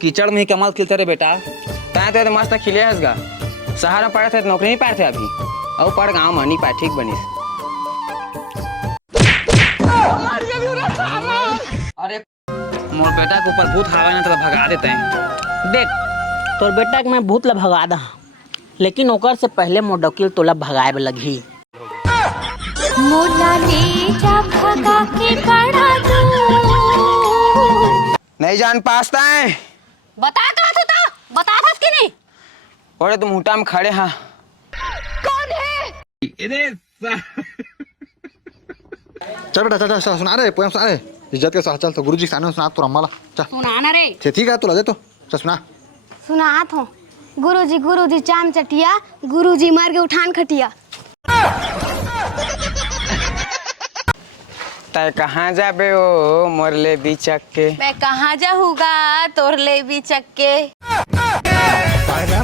कीचड़ में ही कमाल खिलते रे बेटा। तैं तो मस्त खिले हसगा। शहर में पढ़े थे तो नौकरी नहीं पाए थे अभी। और पढ़ गाँव में नहीं पाए, ठीक बनिस। अरे मोर बेटा के ऊपर भूत हावे ना तो भगा देते हैं। देख तोर बेटा के मैं भूत ला भगा दा, लेकिन ओकर से पहले मोर डकिल तोला भगाए लगी। मोला ले जा भगा के बड़ा दूर। नहीं जान पास्ता है। बता था बता था कि नहीं। और तुम हुटा में खड़े हाँ। कौन है? चल बेटा चल चल सुना रहे पोएम सुना रहे इज्जत के साथ। चल तो गुरुजी के सामने सुना तो रम्माला चल सुनाना रे। ठीक है तू ला दे तो चल सुना। सुनात हो। गुरुजी चाम चटिया, गुरुजी मार के उठान खटिया। तय कहाँ जाबे ओ मोरले बिचक के। मैं कहाँ जाऊँगा तोर ले भी चक्के।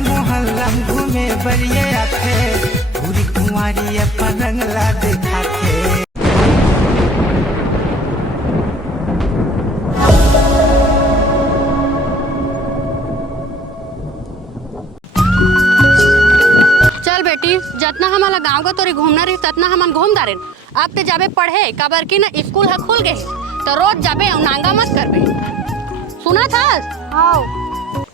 मोहल्ला घूमे बरिए आथे पूरी कुमारी अपन रंगला दिखाथे। चल बेटी, जितना हमारा गांव का तोरी घूमना रही ततना हमन घूम दारे। अब ते जाबे पढ़े काबर की ना स्कूल है खुल गए तो रोज जाबे और नांगा मत करबे। सुना था? आओ।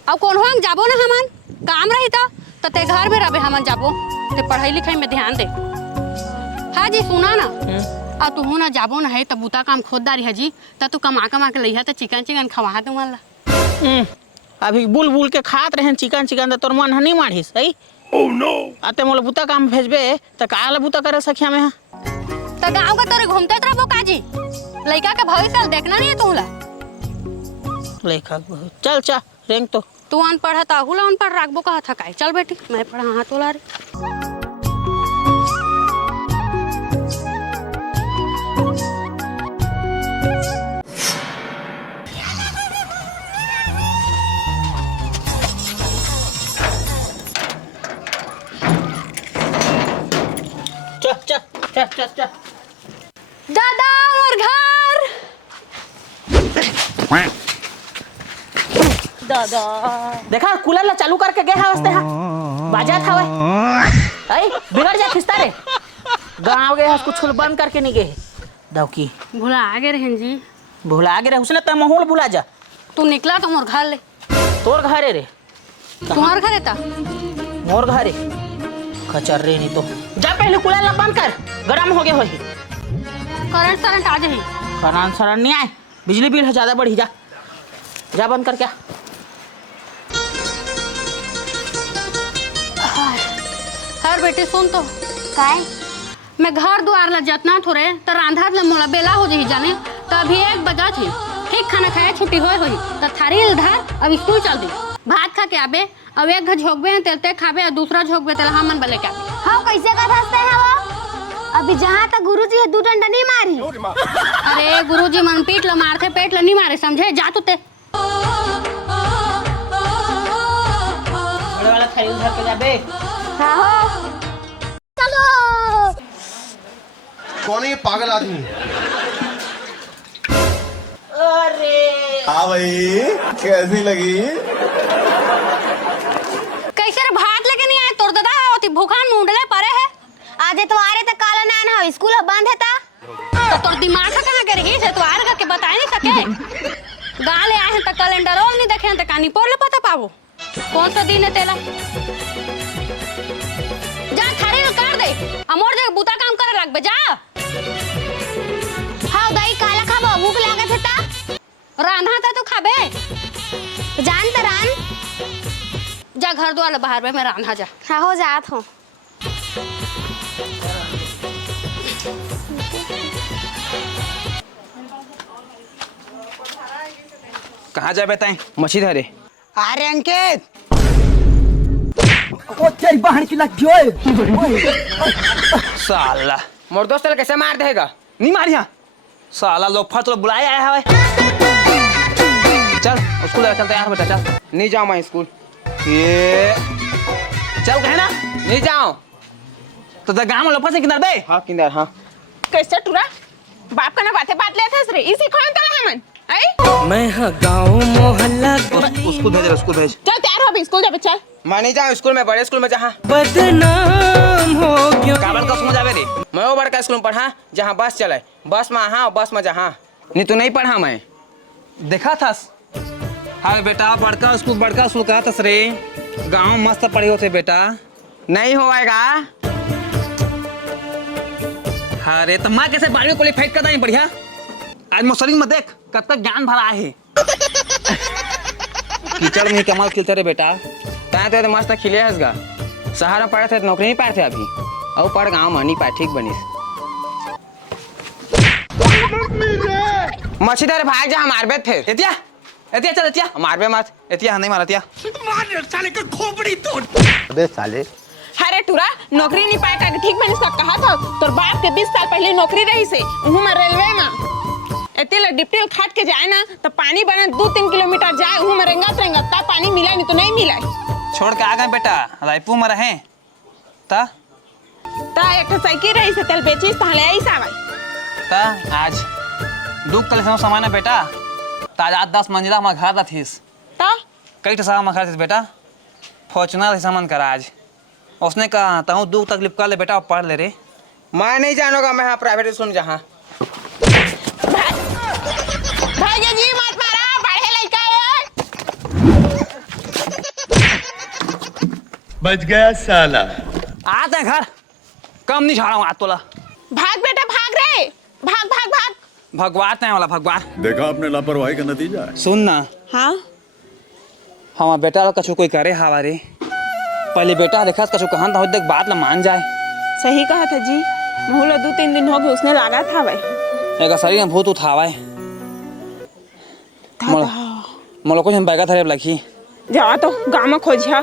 अब कौन हम जाबो ना हमन काम रही तो ते घर में रहे हमन जाबो ते पढ़ाई लिखाई में ध्यान दे। हाँ जी सुना ना। और तुम ना जाबो ना है तब बुता काम खोददारी है जी तब तू कमा के लइहा तो चिकन खवा तुम्हारा। अभी बुल बुल के खात रहे चिकन तो तोर मन नहीं माढ़ी सही। Oh no. आते मोला बुता काम भेजबे त काला बुता करे सखिया में। तो गांव का तोरे घूमते रहबो काजी। लइका के भविष्य देखना नहीं है तुला। लेखा चल चल रेंग तो तू अनपढ़ था हुला अनपढ़ राखबो कहा था काय। चल बेटी मैं पढ़ा हाँ तोला रे। चल दादा और घर। दादा देखा कूलर ला चालू करके गए है वास्ते। हाँ बाजा था भाई बिगड़ जा खिस्ता रे। गाँव गए है कुछ बंद करके नहीं गए दौकी। भुला आगे रहन जी। भुला गए उसने तो माहौल भुला जा। तू निकला तो मोर घर ले। तोर घरे रे तुम्हार घर है ता मोर घरे खचर रे नहीं तो जा पहले कूलर ला बंद कर गरम हो गए हो ही। करंट आ जाही। करंट सरन नहीं आए बिजली बिल है ज्यादा बढ़ी। जा जा बंद कर क्या। हर बेटी सुन तो काय? मैं घर द्वार ला जतना थोड़े तो रांधा ला मोला बेला हो जाही जाने तो अभी 1 बजा थी ठीक खाना खाए छुट्टी होई तो थारी धार अब स्कूल चल दी। भात खा के आबे अब एक घर झोंकबे तेलते खाबे और दूसरा झोंकबे तेल हमन बले के आबे। हाँ कैसे का हंसते हैं वो? अभी जहाँ तक गुरुजी है 2 डंडा नहीं मारी। अरे गुरुजी मन पीट ला मारते पेट ला नहीं मारे समझे। जा तू ते वाला थाली उधर के जाबे। हाँ हो। चलो। कौन है ये पागल आदमी? अरे हाँ भाई कैसी लगी? कैसे रे भात लेके नहीं आए तोर दादा होती भूखान मुंडले परे है। आज तुम्हारे तो काला नान है स्कूल बंद है ता। तो तोर दिमाग का कहाँ कर गई है तो आर करके बता नहीं सके। गाले आए हैं तो कैलेंडर और नहीं देखे हैं तो कहानी पोर ले पता पावो कौन सा दिन है तेला। जा थारी कर दे अमोर जगह बुता काम करे लग बे जा। हाँ दाई काला खाबो भूख लागत है ता। रांधा था तू खाबे जान त रान। जा घर द्वार बाहर में मैं रांधा जा। हाँ हो जात हो। कहाँ जाबे तय मछली धरे। अरे अंकित ओ तेरी बहन की लग जोए। साला मोर दोस्त कैसे मार देगा। नहीं मारी यहाँ साला लोफर तो बुलाया आया है। चल स्कूल चलते यार बेटा चल। नहीं जाऊँ मैं स्कूल। ये चल कहे ना नहीं जाऊँ तो गाँव में लोफर से किधर दे। हाँ किधर हाँ कैसे टूरा बाप का ना बातें बात लेते रे इसी खोन तला हमन मैं हाँ गाँव मोहल्ला स्कूल भेज स्कूल भेज। चल तैयार हो, अभी स्कूल जा चल। मैं नहीं जाऊँ स्कूल में, बड़े स्कूल में जहाँ बदनाम हो क्यों काबल का स्कूल जावे रे। मैं वो बड़का स्कूल में पढ़ा जहाँ बस चले, बस में हाँ बस में जहाँ। नहीं तो नहीं पढ़ा मैं, देखा था। हाँ बेटा बड़का स्कूल कहा था रे, गाँव मस्त पढ़े होते बेटा। नहीं होएगा। हाँ रे तो माँ कैसे 12वीं क्वालिफाइड कर नहीं बढ़िया। आज मोसरी में देख कब तक ज्ञान भरा है। कीचड़ में कमाल खिलते रे बेटा। ताए तो मस्त खिले हसगा। शहर में पढ़े थे तो नौकरी नहीं पाए थे अभी, और पढ़ गाँव में नहीं पाए। ठीक बनीस मछीदार भाई जहाँ मारबे थे एतिया एतिया चल एतिया मारबे मत एतिया नहीं मारतिया साले का खोपड़ी तोड़। अबे साले अरे टूरा नौकरी नहीं पाए का ठीक मैंने सब कहा था। तोर बाप के 20 साल पहले नौकरी रही से उहू में रेलवे में एतिल डिप्टिल खाट के जाए ना तो पानी बना 2-3 किलोमीटर जाए उहू में रेंगत तब पानी मिला नहीं तो नहीं मिला। छोड़ के आ गए बेटा, रायपुर में रहे ता एक साइकिल रही से तेल बेची ताले आई सावई ता आज दुख कल से सामान है बेटा। ताज आज 10 मंजिला में घर थीस ता कई सामान में घर थीस बेटा। फॉर्चुनर सामान करा आज उसने कहा ताऊ दुख तकलीफ कर ले बेटा और पढ़ ले रे। मैं नहीं जानूंगा, मैं हाँ प्राइवेट स्कूल में जहाँ। भाई जी मत मारा, पढ़े लड़का है। बच गया साला। आते हैं घर, कम नहीं झाड़ा हूँ आज तोला। भाग बेटा भाग रे, भाग भाग भाग। भगवान नहीं वाला भगवान। देखा आपने लापरवाही का नतीजा है। सुन ना हाँ हमारा बेटा कछु कोई करे हवा रे। पहले बेटा देखा कछु कहां था देख बात ला मान जाए। सही कहा था जी, मोहला 2-3 दिन हो गए उसने लगा था भाई। एक शरीर में भूत उठावा है मोलो को हम बैगा थरे लखी जावा तो गांव में खोजिया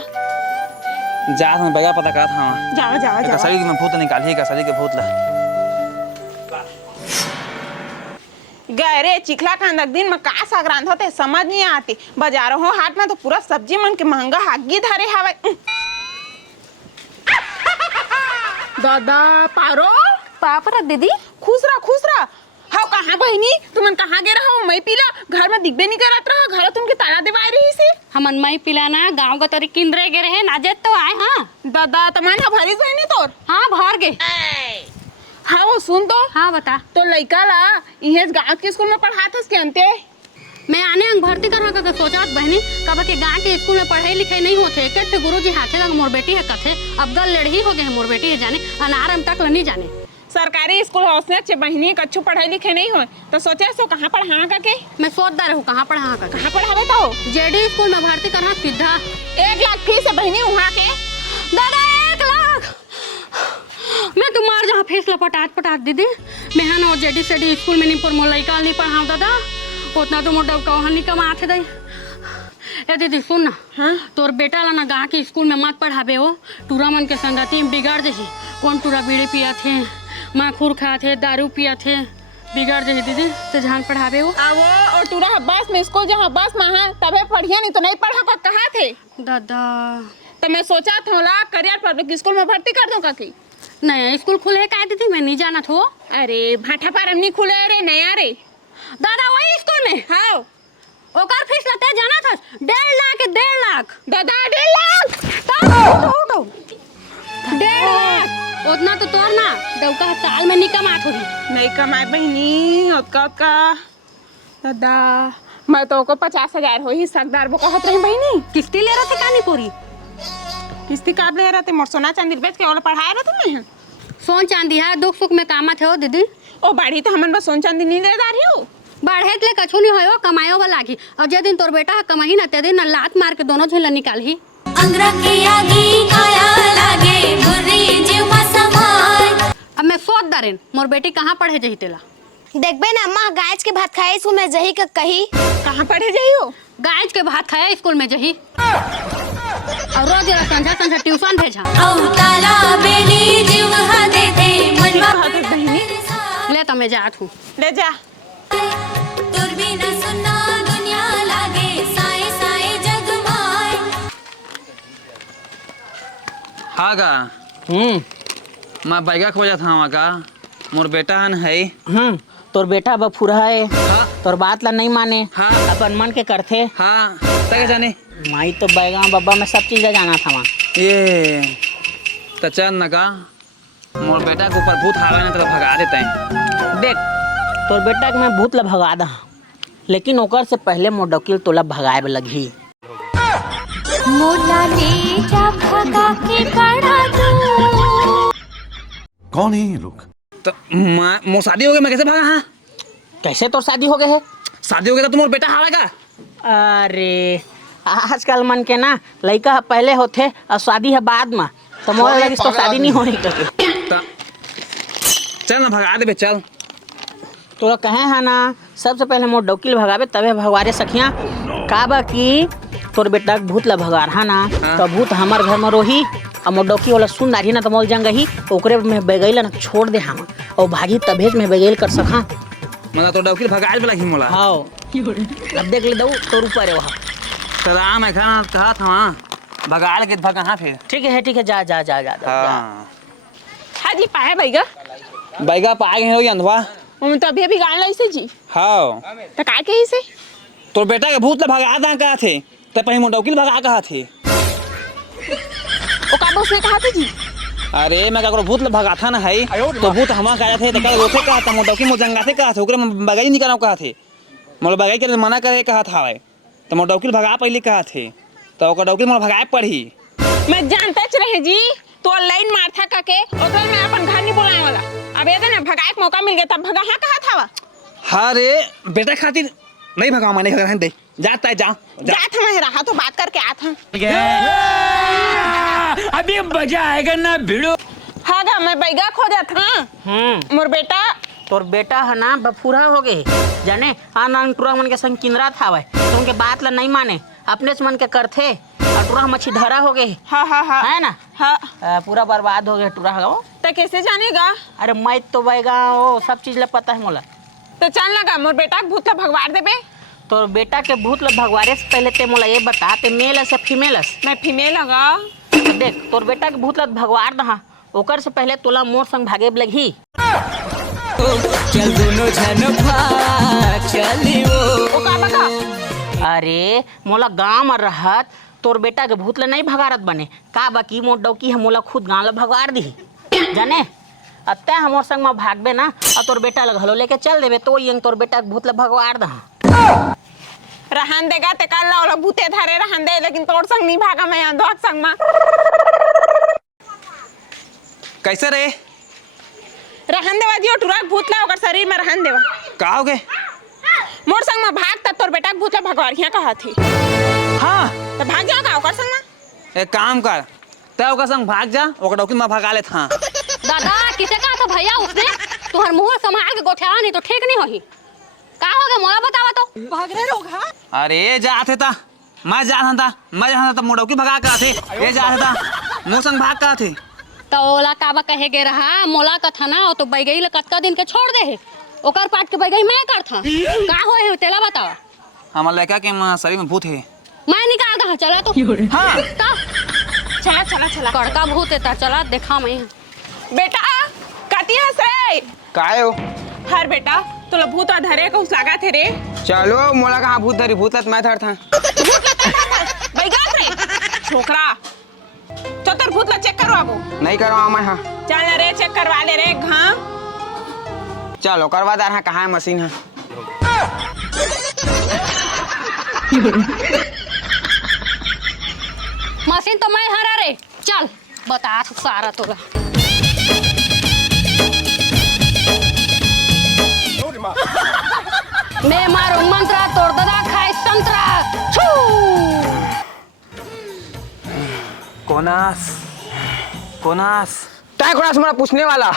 जा हम बैगा पता करा था। जावा जावा एक जावा। शरीर में भूत निकाली का शरीर के भूत ला गए रे चिखला कांदक दिन में का साग रांधते समझ नहीं आती। बाजारों हो हाट में तो पूरा सब्जी मन के महंगा हागी धरे हवे। दादा पारो पापरा दीदी खुश रहा। हाँ कहाँ बहनी तुमन कहाँ गे रहा मैं पीला घर में दिखबे नहीं करत रहा। घर तुमके ताला देवाए रही से हमन मई पिलाना गांव का तरी किंद्रे गे रहे नाजत तो आए। हाँ दादा तमन भरी बहनी तोर। हाँ भर गे। हाँ वो सुन तो हाँ बता। तो लड़का ला इहेज गांव के स्कूल में पढ़ाथस के अंते मैं आने अंग भर्ती करा का सोचात बहनी कब के गांव के स्कूल में पढ़ाई लिखाई नहीं होते। कट्टे गुरुजी हाथे लग मोर बेटी है कथे अब गल लड़ही हो गए मोर बेटी है जाने अनारम तक नहीं जाने। सरकारी स्कूल हौसने अच्छे बहनी कच्छु पढ़ाई लिखाई नहीं हो तो सोचे सो कहाँ पढ़ा का के मैं सोचदा रहूं कहाँ पढ़ा का कहाँ पढ़ावे तो जेडी स्कूल में भर्ती करा सीधा 1 लाख फीस है बहनी वहाँ के। दादा 1 लाख मैं तुम्हार जहाँ फीस लपटात दीदी मैं है ना जेडी सेडी स्कूल में नहीं पर मोर लड़का नहीं पढ़ाऊँ दादा उतना तो मोर डबका वहाँ नहीं कमाते दे। ए दीदी सुन ना हाँ? तोर बेटा ला ना गाँव के स्कूल में मत पढ़ावे हो। टूरा मन के संगति में बिगाड़ जही। कौन टूरा बीड़ी पिया थे माखूर खा थे दारू पिया थे बिगाड़ जही दीदी तो जान पढ़ावे हो। वो और टूरा बस में स्कूल जहाँ बस में है तबे पढ़िया नहीं तो नहीं पढ़ा का कहाँ थे दादा। तो मैं सोचा था करियर पब्लिक स्कूल में भर्ती कर दूँ का की नया स्कूल खुले का दीदी मैं नहीं जाना था। अरे भाटा पर नहीं खुले रे नया रे दादा वही स्कूल में। हाँ ओकर फीस लते जाना था 1.5 लाख दादा 1.5 लाख 1.5 लाख उतना तो तोर ना डौका साल में नहीं कमात होगी। नहीं कमाए बहनी उतका दादा मैं तो को 50,000 हो ही सकदार वो कहत रही बहनी। किस्ती ले रहे थे कानी पूरी किस्ती काब ले रहे थे मोर सोना चांदी बेच के और पढ़ाया रहा तुम्हें। सोन चांदी है दुख सुख में कामत है हो दीदी। ओ बाड़ी तो हमन बस सोन चांदी नहीं ले रही हो बढ़े ले कछु नहीं होयो कमायो वाला की और जे दिन तोर बेटा कमाही ना ते दिन ना लात मार के दोनों झेला निकालही। अंगरा के आगे काया लागे बुरी जीव समाय। अब मैं सोच दारेन मोर बेटी कहाँ पढ़े जही तेला देखबे ना माँ गाज के भात खाए स्कूल में जही का कही कहाँ पढ़े जाइयो गाज के भात खाया स्कूल में जही और रोज संझा ट्यूशन भेजा औ ताला बेली जीव हा देते मनवा बहनी ले तो मैं जात हूँ ले जा तुर बिना सुना दुनिया लागे साए साए जगमाय। हाँ का मैं बैगा खोजा था वहाँ का मोर बेटा हन है। तोर बेटा बफुरा है हाँ तोर बात ला नहीं माने हाँ। अपन मन के करथे। हाँ तक जाने माई तो बैगा बब्बा में सब चीज जाना था वहाँ। ये तो चल न का मोर बेटा के ऊपर भूत हावे न तो भगा देते हैं। देख तोर बेटा के मैं भूत ला भगा दा, लेकिन ओकर से पहले मोर डोकिल तोला भगाए लगी। मोला ले जा भगा के बड़ा दूर। कौन है ये लोग? तो मोर शादी हो गई मैं कैसे भागा? हाँ कैसे तोर शादी हो गए है? शादी हो गई तो तुम बेटा हावेगा? अरे आजकल मन के ना लड़का पहले होते और शादी है बाद में, तो मोर लगी तो शादी नहीं होनी करके। चल ना भगा दे बे चल। तोरा कहे है ना सबसे पहले मोर डोकिल भगावे तबे भगवारे सखिया का बा की तोर बेटा के भूत ला भगा रहा ना तो भूत हमार घर में रोही और मोर डोकी वाला सुन रही ना तो मोल जंग ही ओकरे में बेगैल ना छोड़ दे हम और भागी तभेज में बेगैल कर सका। मतलब तो डोकिल भगाए वाला ही मोला। हाँ अब देख ले दऊ तोर ऊपर है वहाँ। तो राम है खाना कहा था वहाँ भगा के भगा। हाँ फिर ठीक है जा जा जा जा, जा। हाँ जी पाए भैया बैगा पाए गए हो अंधवा हम तो अभी गाड़ लाई से जी। हाँ तो का के से तो बेटा के भूत ला भगा दा कहा थे तो पहले मोर डोकिल भगा कहा थे। ओ का उसने कहा था जी? अरे मैं ककरो भूत ला भगा था ना है तो भूत हमा कहा थे तो कल रोथे कहा था मोर डोकिल मोर जंगा थे कहा थे ओकरे में बगाई नहीं कराओ कहा थे मोर बगाई करे मना करे कहा था तो मोर डोकिल भगा पहले कहा थे तो ओकर डोकिल मोर भगाए पड़ी। मैं जानते च रहे जी तो ऑनलाइन मारथा का के ओकरे में अपन घर नहीं बुलाए वाला। अब ये ना भगाए के मौका मिल गया तब भगा हाँ कहा था वा। हाँ रे बेटा खातिर नहीं भगा मैंने रहने दे जाता है जा जात मैं रहा तो बात करके आत हूं। अभी मजा आएगा ना भिड़ो। हाँ गा मैं बैगा खो जात हाँ मोर बेटा तोर बेटा है ना बफूरा हो गए जाने आनंद टूरा मन के संग किनरा था वह तो उनके बात ला नहीं माने अपने से मन के करथे और टूरा मच्छी धरा हो गए। हाँ हाँ हाँ है ना हाँ पूरा बर्बाद हो गया टूरा हो। तो कैसे जानेगा? अरे मैं तो बैगा वो सब चीज ला पता है मोला। तो चल लगा मोर बेटा के भूत ला भगवार देबे। तो बेटा के भूत ला भगवारे से पहले ते मोला ये बता ते मेल है फीमेल है? मैं फीमेल लगा। देख तोर बेटा के भूत ला भगवार दहा ओकर से पहले तोला मोर संग भागे लगी। चल दोनों जन भाग चली ओ का बका? अरे मोला गाँव में रहत तोर बेटा के भूत ला नहीं भगारत बने का बाकी मोर डौकी है मोला खुद गाँव ला भगवार दी जाने अब तय हमोर संग में भागबे ना और तोर बेटा ला घलो लेके चल देबे तो ये तोर बेटा के भूत ला भगवार दहा। रहन देगा ते कल ला भूते धरे रहन दे लेकिन तोर संग नहीं भागा मैं अंधोक संग में। कैसे रे रहन देवा दियो टूरा भूत ला ओकर शरीर में रहन देवा। का हो गए मोर संग में भाग तब तोर बेटा के भूत ला भगवार हिया कहा थी। हाँ तो भाग जाओगा ओकर संग में। एक काम कर तय ओकर संग भाग जा ओकर डोकिल में भगा ले था। दादा किसे कहा था भैया उसने तुहर मुंह संभाल के गोठिया नहीं तो ठीक नहीं होही। का हो गया मोला बतावा तो भाग रहे लोग। हाँ अरे जाते था मैं जा रहा था मोर डोकिल भगा कहा थे ये जा रहा था मोर संग भाग कहा थे तो ओला काबा कहे गे रहा मोला का था ना तो बैगई ला कतका दिन के छोड़ दे है ओकर पाट के बैगई मैं कर था का होए है तेला बतावा। हमारे लड़का के शरीर में भूत है। मैं निकाल दहा चला तो हाँ का चला चला चला कड़का भूत है चला देखा मैं बेटा कती हंस रे काहे हो हर बेटा तोला भूत धरे को लागा थे रे। चलो मोला कहाँ भूत धरी भूत मैं धर था बैगा रे छोकरा तो तोर भूत ला चेक करवाबो। नहीं करवा मैं। हाँ चल रे चेक करवा ले रे घा चलो करवा दे रहा कहाँ है मशीन है। मशीन तो मैं हरा रे चल बता सारा तोरा। मैं मारो मंत्रा तोड़ दादा खाए संतरा छू। कोनास कोनास तय कोनास हमारा पूछने वाला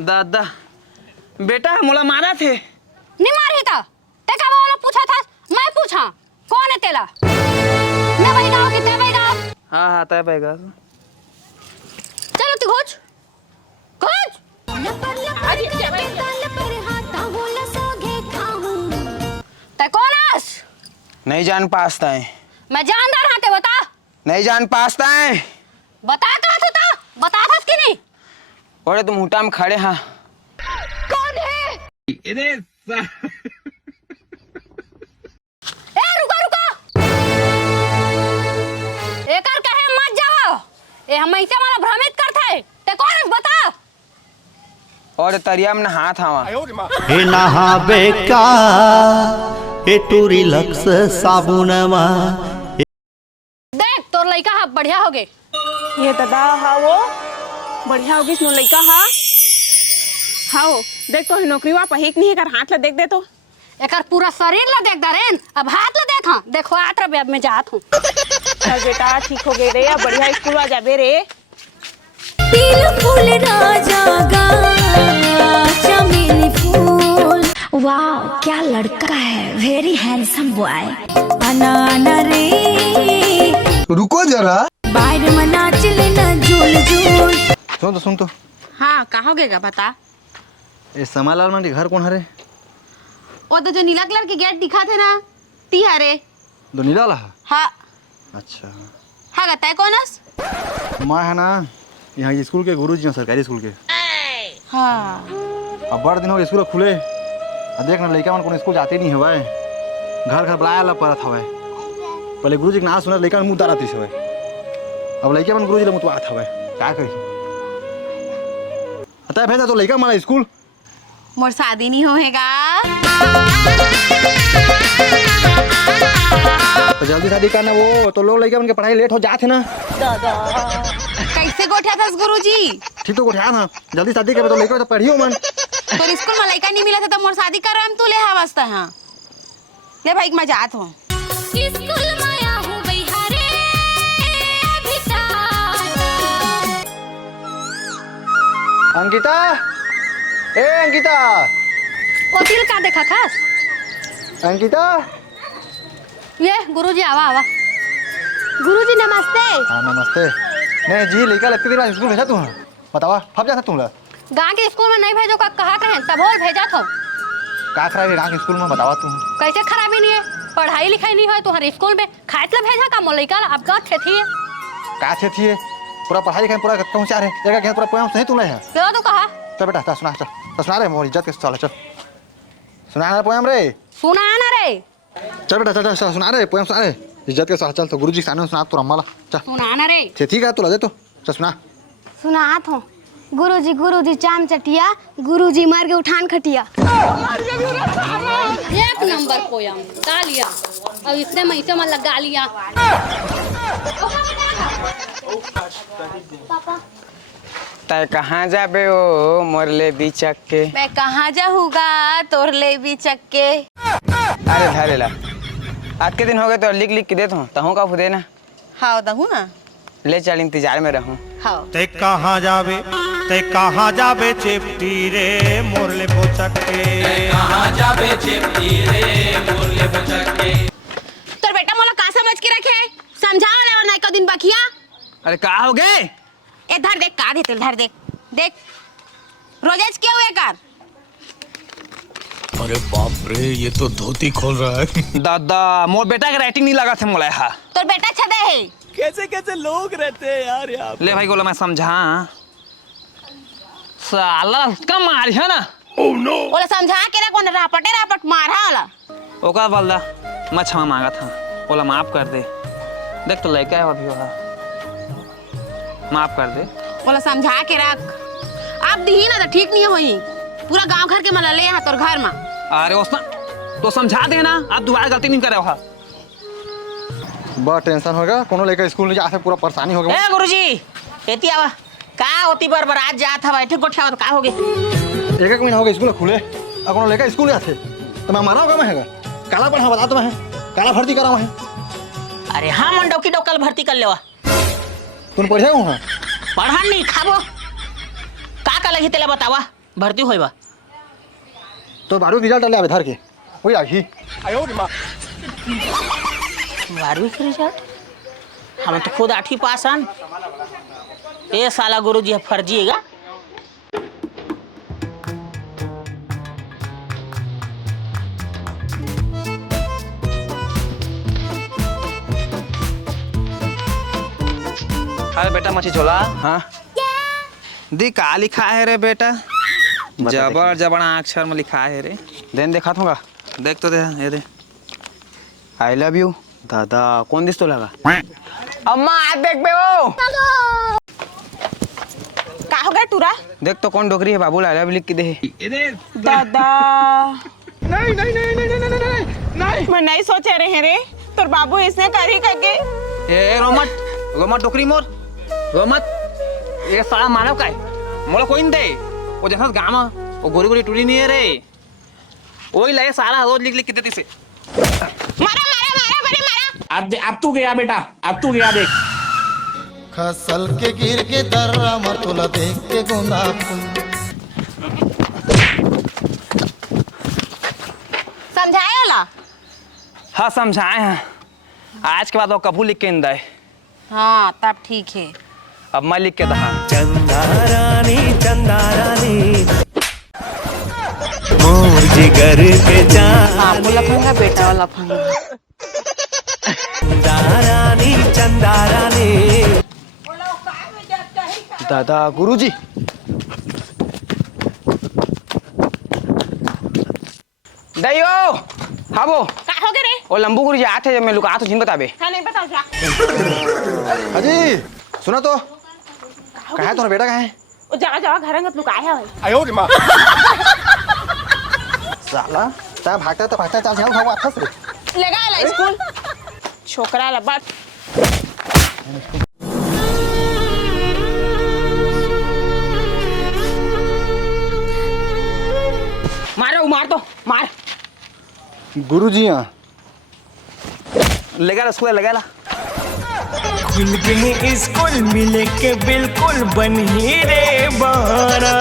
दादा बेटा मोला मारा थे नहीं मारी था ते का वाला पूछा था मैं पूछा कौन है तेला मैं वही गाँव की ते वही गाँव। हाँ हाँ तय पाएगा चलो तू खोज खोज ते कौन आस नहीं जान पास्ता है मैं जानदार हाथे बता नहीं जान पास्ता है बता कहा था बता था कि नहीं और तुम हुटा में खड़े हाँ कौन है? ए रुका रुका, एकर कहे मत जाओ, ए हम ऐसे माला भ्रमित करता है। ते कौन है बता? और तरिया में नहा था वहाँ हे नहाबे का ए टूरी लक्स साबुनमा। देख तोर लइका हा बढ़िया हो गे। ये दादा हाँ वो बढ़िया होगी इसमें लड़का हाँ हाँ देख तो नौकरी वहाँ पहिक नहीं है कर हाथ ला देख दे तो एकर पूरा शरीर ला देख दरेन, अब हाथ ला देख। हाँ देखो आत रबे, अब मैं जात हूँ। चल बेटा ठीक हो गए रे, अब बढ़िया स्कूल आ जाबे रे। पील फूल राजा गा चमेली फूल, वाह क्या लड़का है, वेरी हैंडसम बॉय। अनाना रे रुको जरा, बाहर में नाच लेना झूल झूल। सुन तो हाँ कहाँ हो गएगा बता। ये समालाल मंडी घर कौन हरे? वो तो जो नीला कलर के गेट दिखा थे ना ती हरे। दो नीला वाला? हाँ अच्छा हाँ गताए कौनस? मैं है ना यहाँ के स्कूल के गुरुजी हैं, सरकारी स्कूल के। हाँ अब बड़ दिन हो गए स्कूल खुले, अब देख ना लड़का मन को स्कूल जाते नहीं हवाए, घर घर बुलाया ला परत हवाए। पहले गुरुजी के ना सुना लड़का मुँह दारा तीस हवाए, अब लड़का मन गुरुजी मुँह बात हवाए, क्या करी? अतः भेजा तो लड़का हमारा स्कूल। मोर शादी नहीं होएगा तो जल्दी शादी करना, वो तो लोग लड़का मन के पढ़ाई लेट हो जाते ना। कैसे गोठा था गुरुजी? ठीक तो उठा ना, जल्दी शादी करे तो लड़का तो पढ़ियो मन। तो स्कूल में लड़का नहीं मिला था तो मोर शादी कर रहा हम तू ले हवस्ता। हाँ ले भाई मैं जात हूँ। स्कूल माया हो गई हरे अभिता। अंकिता, ए अंकिता, वकील का देखा खास? अंकिता। ये गुरुजी आवा आवा। गुरुजी नमस्ते। हाँ नमस्ते। नहीं जी लड़का लगती थी स्कूल भेजा तू? बतावा फब जाता तुम लोग? गाँव के स्कूल में नहीं भेजो का कहा कहें तब और भेजा था। का खराबी गाँव के स्कूल में बतावा तू? कैसे खराबी नहीं है, पढ़ाई लिखाई नहीं हो तुम्हारे स्कूल में, खाए ला भेजा का मोलिका अब गाँव थे थी का थे पूरा पढ़ाई लिखाई पूरा पहुँचा रहे एक पूरा पोएम सही तुम है। लो तो कहा चल बेटा चल सुना, चल सुना रे मोर इज्जत के चल, चल सुना रे पोएम रे। सुना ना रे, चल बेटा चल चल सुना रे पोएम, सुना रे इज्जत के साथ। चल तो गुरुजी के सामने सुना तो रम्मा ला, चल सुना ना रे। ठीक है तो दे तो चल सुना। सुनात हूँ। गुरुजी चाम चटिया, गुरुजी मार के उठान खटिया। एक नंबर पोयम गा लिया, अब इसने मैसे में लगा लिया। तय कहाँ जाबे ओ मोर ले बिचक के? मैं कहाँ जाऊँगा तोर ले भी चक्के। अरे धरे ला, आज के दिन हो गए तो लिख लिख के देता हूँ, तहूँ का फुदे ना। हाँ दहू ना। ले चल इंतजार में रहूँ। हाँ ते कहाँ जाबे चेपटी रे मोरले पोचक के। तोर बेटा मोला कहाँ समझ के रखे, समझाओ ले वरना एक दिन बखिया। अरे कहाँ हो गए? ए धर देख का देते धर देख देख रोजेज क्या हुए कर। अरे बाप रे, ये तो धोती खोल रहा है। दादा मोर बेटा के राइटिंग नहीं लगा थे मोला हा। तोर बेटा छदे है। कैसे कैसे लोग रहते हैं यार यहाँ। ले भाई गोला मैं समझा, साला कम मारी है ना। बोला समझा के रखो ना, रापट मारा वाला। ओका बल्दा मैं क्षमा मांगा था, बोला माफ कर दे। देख तो लड़का है अभी वहाँ, माफ कर दे। बोला समझा के रख, आप दी ना तो ठीक नहीं होई। पूरा गांव घर के मला ले यहाँ तोर घर में। अरे उसना तो समझा देना, आप दोबारा गलती नहीं करे वहाँ। बड़ा टेंशन होगा, कोनो लेकर स्कूल नहीं जा से पूरा परेशानी हो गया। ए गुरुजी एती आवा का होती बरबरात जात हवा बैठे गोठा तो का हो गए। एक महीना हो गया स्कूल खुले, अब कोनो लेकर स्कूल जाते तो मैं मारा होगा मैं है काला पढ़ा बता तो मैं काला भर्ती करा मैं। अरे हाँ मन डौकी डौकल भर्ती कर लेवा। तुम पढ़े हो? पढ़ा नहीं खाबो का लगी तेला बतावा भर्ती होइबा। तो बारू रिजल्ट ले आवे धर के वही आही। 12वीं के रिजल्ट हम तो खुद 8वीं पास हन। ए साला गुरुजी फर्जीएगा। अरे बेटा मच्छी छोला। हाँ दी का लिखा है रे बेटा? जबर जबर अक्षर में लिखा है रे। देन देखा था देख तो दे, ये दे। आई लव यू दादा। कौन दिस तो लगा? अम्मा आज देख बे वो। का हो गया टूरा? देख तो कौन डोकरी है बाबू, आई लव यू लिख के दे। दादा नहीं नहीं नहीं नहीं नहीं नहीं नहीं मैं नहीं सोचे रहे रे तोर बाबू इसने करी करके। ए रोमत रोमत डोकरी मोर रोमत, ये साला मानव का है मोला कोई नहीं दे। वो जैसा गाँव वो गोरी गोरी टूरी नहीं है रे, वही लाए सारा रोज लिख लिख के देती से। मारा मारा मारा बड़े मारा। अब तू गया बेटा, अब तू गया देख। खसल के गिर के दर्रा मतुला देख के गोंदा समझाया ला? हाँ समझाए हैं, आज के बाद वो कबू लिख के इंदा है। हाँ तब ठीक है। अब मैं लिख के दहा। चंदा रानी मोर जिगर के जान। बाबू लफंगा बेटा वाला लफंगा। चंदा रानी दादा गुरुजी दयो हाँ वो का हो गया रे? वो लंबू गुरु जी आते हैं, जब मैं लुका तो जिन बताबे। हाँ नहीं बताओ जा। अजी सुना तो कहाँ है तुम्हारा बेटा? कहाँ है? वो जगह जगह घर अंगत लुकाया है। आयो रे माँ साला ता भागता चल जाओ भागो आथस रे। लगा ला स्कूल छोकरा ला बात। मारो मार तो मार। गुरुजी यहाँ लगा स्कूल लगा ला। खुल गए स्कूल मिले के बिल्कुल बन ही रे बारा।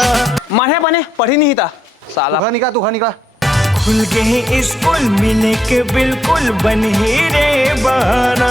मारे बने पढ़ी नहीं था साला। तू घर निकला। खुल गए स्कूल मिले के बिल्कुल बन ही रे बारा।